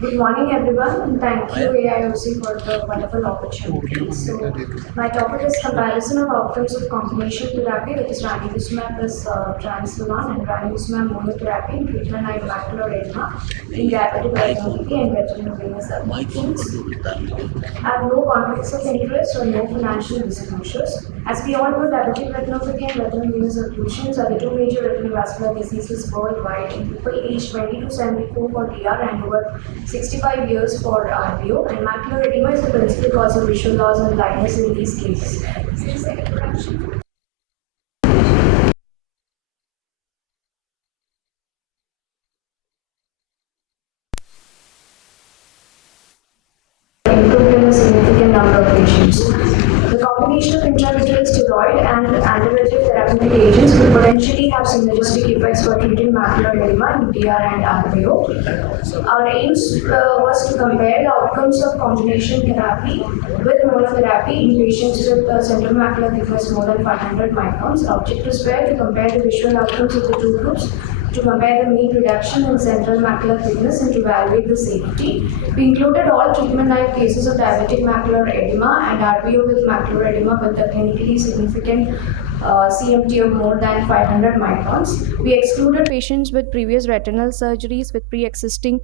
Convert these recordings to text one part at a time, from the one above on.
Good morning, everyone, and thank you, AIOC, for the wonderful opportunity. So, my topic is comparison of outcomes of combination therapy, which is ranibizumab plus transferon and ranibizumab monotherapy in treatment of macular edema in diabetic retinopathy and retinal affections. Have no conflicts of interest or no financial disclosures. As we all know, diabetic retinopathy and retinal venous occlusions are the two major retinal vascular diseases worldwide in people aged 20 to 74 for DR and over 65 years for RBO, and macular edema is the principal cause of visual loss and blindness in these cases. Improved in a significant number of patients. The combination of intravitreal steroid and anti-VEGF therapeutic agents could potentially have synergistic effects for treating macular edema in DR and RBO. Our aims was to compare the outcomes of combination therapy with monotherapy in patients with central macular thickness more than 500 microns. Our objectives were to compare the visual outcomes of the two groups, to compare the mean reduction in central macular thickness, and to evaluate the safety. We included all treatment-naive cases of diabetic macular edema and RBO with macular edema with a clinically significant CMT of more than 500 microns. We excluded patients with previous retinal surgeries with pre-existing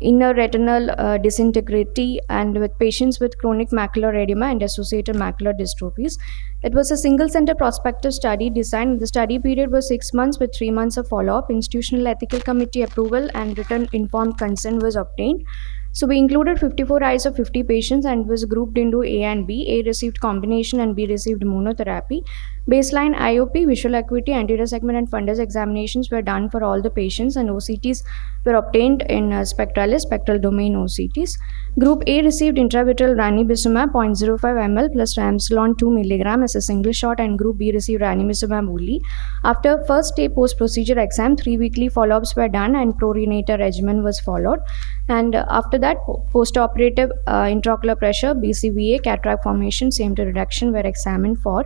inner retinal disintegrity and with patients with chronic macular edema and associated macular dystrophies. It was a single-center prospective study designed. The study period was 6 months with 3 months of follow-up. Institutional Ethical Committee approval and written informed consent was obtained. So we included 54 eyes of 50 patients and was grouped into A and B. A received combination and B received monotherapy. Baseline IOP, visual acuity, anterior segment and fundus examinations were done for all the patients, and OCTs were obtained in spectralis, spectral domain OCTs. Group A received intravitreal ranibizumab 0.05 ml plus triamcinolone 2 mg as a single shot, and Group B received ranibizumab only. After first day post-procedure exam, 3 weekly follow-ups were done and pro-renator regimen was followed. And after that, post-operative intraocular pressure, BCVA, cataract formation, CMT reduction were examined for.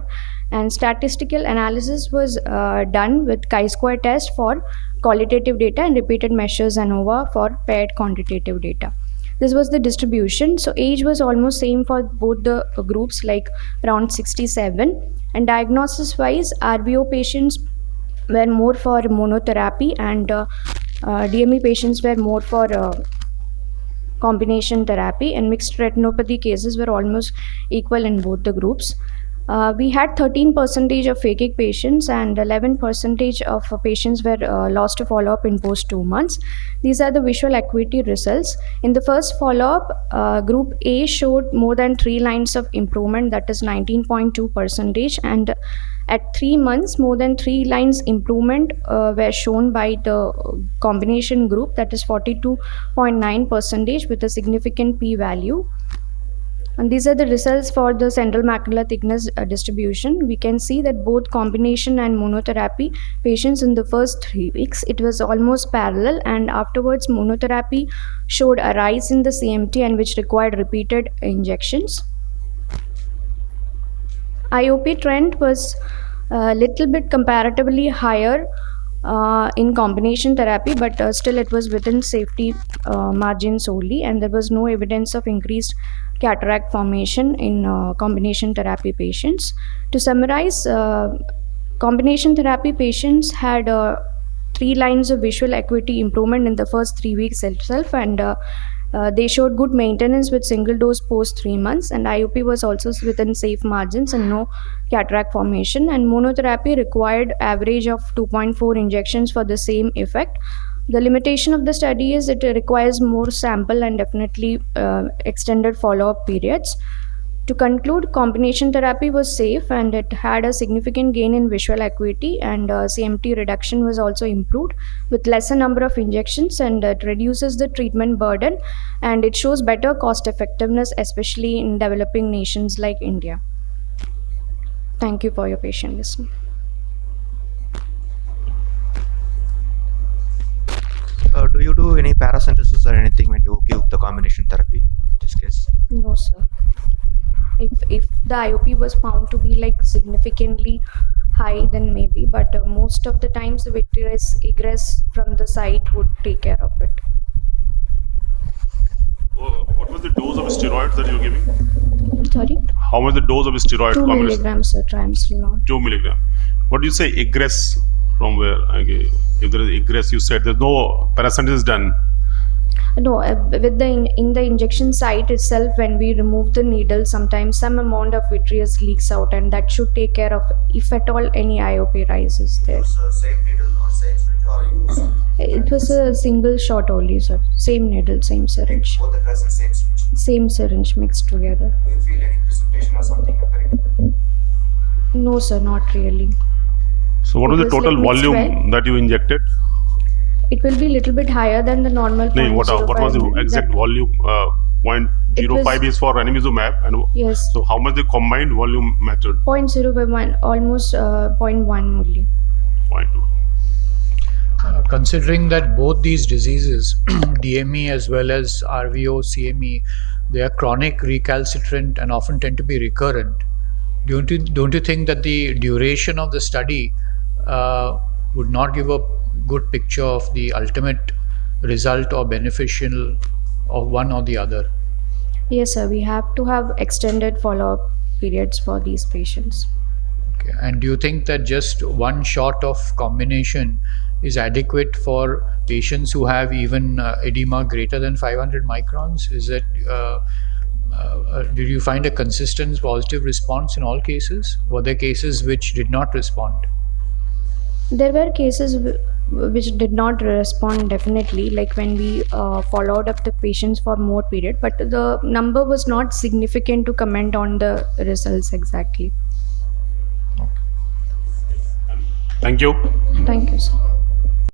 And statistical analysis was done with chi-square test for qualitative data and repeated measures ANOVA for paired quantitative data. This was the distribution. So age was almost same for both the groups, like around 67. And diagnosis wise, RBO patients were more for monotherapy, and DME patients were more for combination therapy, and mixed retinopathy cases were almost equal in both the groups. We had 13% of phakic patients and 11% of patients were lost to follow-up in post 2 months. These are the visual acuity results. In the first follow-up, Group A showed more than 3 lines of improvement, that is 19.2%, and at 3 months, more than 3 lines improvement were shown by the combination group, that is 42.9% with a significant p-value. And these are the results for the central macular thickness distribution. We can see that both combination and monotherapy patients in the first 3 weeks, it was almost parallel, and afterwards monotherapy showed a rise in the CMT and which required repeated injections. IOP trend was a little bit comparatively higher in combination therapy, but still it was within safety margins only, and there was no evidence of increased cataract formation in combination therapy patients. To summarize, combination therapy patients had 3 lines of visual acuity improvement in the first 3 weeks itself, and they showed good maintenance with single dose post 3 months, and IOP was also within safe margins and no cataract formation, and monotherapy required average of 2.4 injections for the same effect. The limitation of the study is it requires more sample and definitely extended follow-up periods. To conclude, combination therapy was safe and it had a significant gain in visual acuity, and CMT reduction was also improved with lesser number of injections, and it reduces the treatment burden, and it shows better cost effectiveness, especially in developing nations like India. Thank you for your patient listening. Do you do any paracentesis or anything when you give the combination therapy in this case? No, sir. If the IOP was found to be like significantly high, then maybe, but most of the times the vitreous egress from the site would take care of it. dose of steroids that you're giving? Sorry? How much the dose of steroid 2 combination? milligrams, sir, triamcinolone. 2 milligram. What do you say egress from where? Okay. If there is egress, you said there's no paracentesis done. No, with in the injection site itself, when we remove the needle, sometimes some amount of vitreous leaks out, and that should take care of if at all any IOP rises there. Same needle or same syringe or It was a single shot only, sir. Same needle, same syringe. both the drugs and same syringe? Same syringe mixed together. Do you feel any precipitation or something occurring? No, sir, not really. So what It was the was total like mixed volume that you injected? It will be a little bit higher than the normal. No, what was the 0.05 exact that- volume? It was- 0.05 is for ranibizumab, and Yes. so how much the combined volume method? 0.01, almost 0.1 only. 0.2. Considering that both these diseases, DME as well as RVO, CME, they are chronic, recalcitrant, and often tend to be recurrent, don't you think that the duration of the study would not give a good picture of the ultimate result or beneficial of one or the other? Yes, sir. We have to have extended follow-up periods for these patients. Okay. And do you think that just one shot of combination is adequate for patients who have even edema greater than 500 microns? Is it did you find a consistent positive response in all cases? Were there cases which did not respond? There were cases which did not respond definitely, like when we followed up the patients for more period, but the number was not significant to comment on the results exactly. Thank you. Thank you, sir.